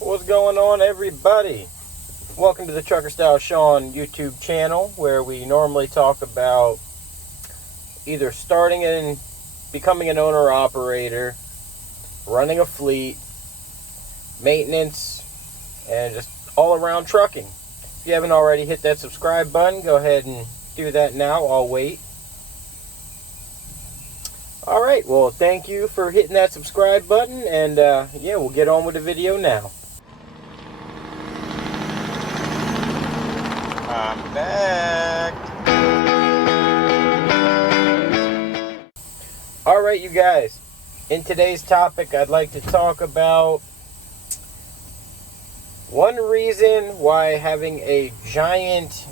What's going on, everybody? Welcome to the Trucker Style Sean YouTube channel, where we normally talk about either starting and becoming an owner-operator, running a fleet, maintenance, and just all-around trucking. If you haven't already hit that subscribe button, go ahead and do that now. I'll wait. Alright, well, thank you for hitting that subscribe button, and yeah, we'll get on with the video now. I'm back. Alright, you guys. In today's topic, I'd like to talk about one reason why having a giant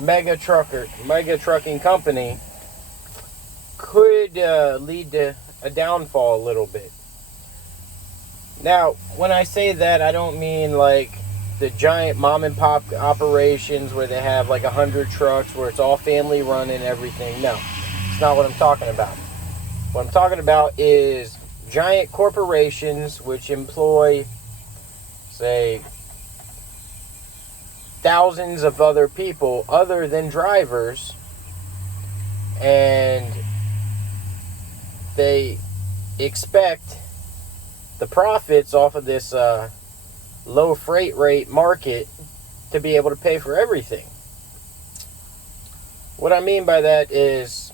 mega trucking company could lead to a downfall a little bit. Now, when I say that, I don't mean like the giant mom and pop operations where they have like 100 trucks where it's all family run and everything. No, it's not what I'm talking about. What I'm talking about is giant corporations which employ, say, thousands of other people other than drivers, and they expect the profits off of this low freight rate market to be able to pay for everything. What I mean by that is,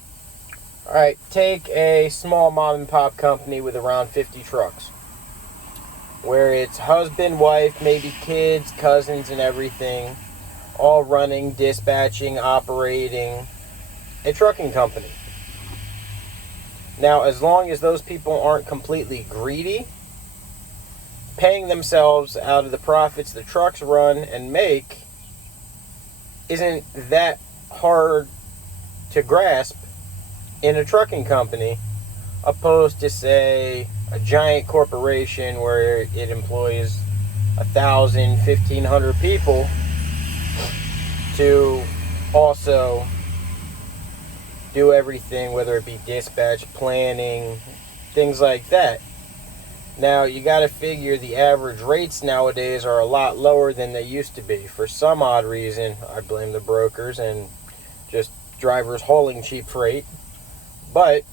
alright, take a small mom and pop company with around 50 trucks, where it's husband, wife, maybe kids, cousins, and everything, all running, dispatching, operating a trucking company. Now, as long as those people aren't completely greedy, paying themselves out of the profits the trucks run and make isn't that hard to grasp in a trucking company, opposed to, say, a giant corporation where it employs 1,000, 1,500 people to also do everything, whether it be dispatch, planning, things like that. Now, you got to figure the average rates nowadays are a lot lower than they used to be. For some odd reason, I blame the brokers and just drivers hauling cheap freight. But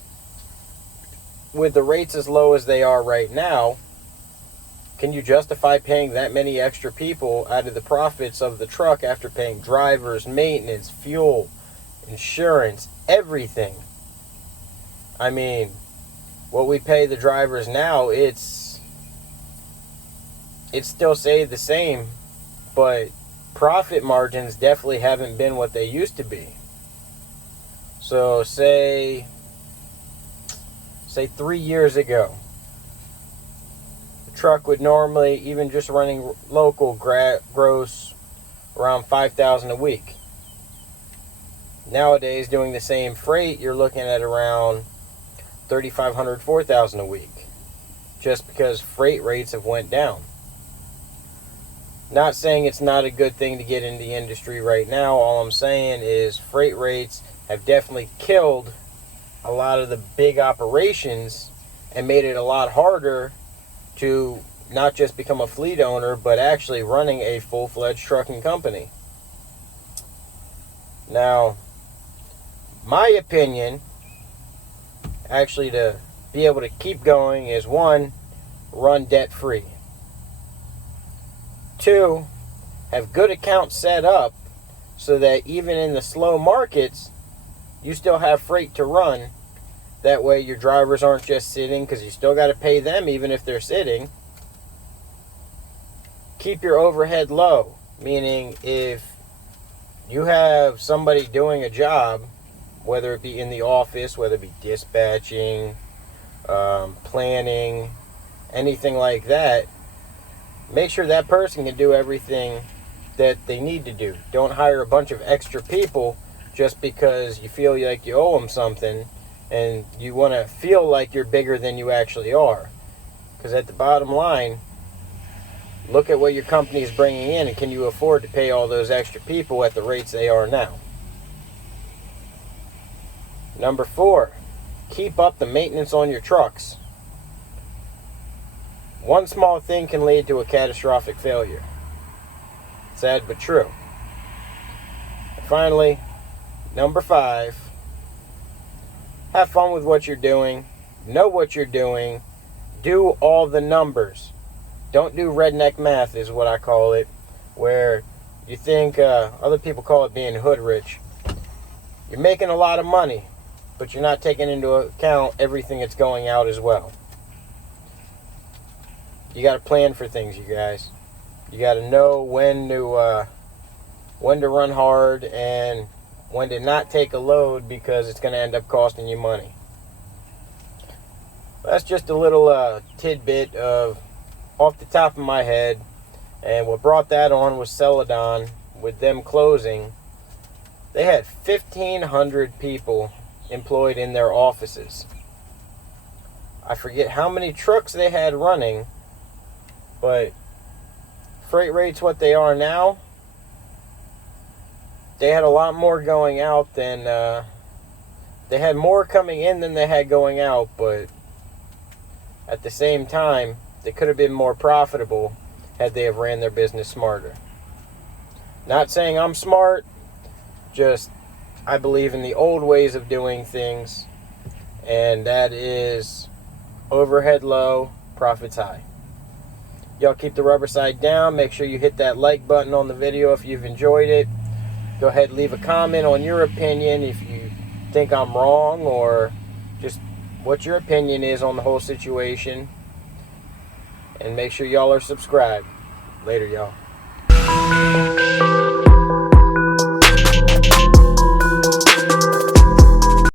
with the rates as low as they are right now, can you justify paying that many extra people out of the profits of the truck after paying drivers, maintenance, fuel, insurance, everything? I mean, what we pay the drivers now, it's still stayed the same, but profit margins definitely haven't been what they used to be. So say 3 years ago, the truck would normally, even just running local, gross around $5,000 a week. Nowadays, doing the same freight, you're looking at around $3,500, $4,000 a week, just because freight rates have went down. Not saying it's not a good thing to get into the industry right now. All I'm saying is freight rates have definitely killed a lot of the big operations and made it a lot harder to not just become a fleet owner, but actually running a full-fledged trucking company. Now, my opinion, actually, to be able to keep going is, 1, run debt-free. 2, have good accounts set up so that even in the slow markets, you still have freight to run. That way your drivers aren't just sitting, because you still got to pay them even if they're sitting. Keep your overhead low, meaning if you have somebody doing a job, whether it be in the office, whether it be dispatching, planning, anything like that, make sure that person can do everything that they need to do. Don't hire a bunch of extra people just because you feel like you owe them something and you want to feel like you're bigger than you actually are. Because at the bottom line, look at what your company is bringing in, and can you afford to pay all those extra people at the rates they are now? Number 4, keep up the maintenance on your trucks. One small thing can lead to a catastrophic failure. Sad but true. And finally, number 5, have fun with what you're doing. Know what you're doing. Do all the numbers. Don't do redneck math is what I call it, where you think other people call it being hood rich. You're making a lot of money, but you're not taking into account everything that's going out as well. You got to plan for things, you guys. You got to know when to run hard and when to not take a load, because it's going to end up costing you money. That's just a little tidbit of off the top of my head. And what brought that on was Celadon. With them closing, they had 1,500 people employed in their offices. I forget how many trucks they had running, but freight rates what they are now, they had a lot more going out than they had more coming in than they had going out, but at the same time, they could have been more profitable had they have ran their business smarter. Not saying I'm smart, just I believe in the old ways of doing things, and that is overhead low, profits high. Y'all keep the rubber side down. Make sure you hit that like button on the video if you've enjoyed it. Go ahead and leave a comment on your opinion if you think I'm wrong, or just what your opinion is on the whole situation. And make sure y'all are subscribed. Later, y'all.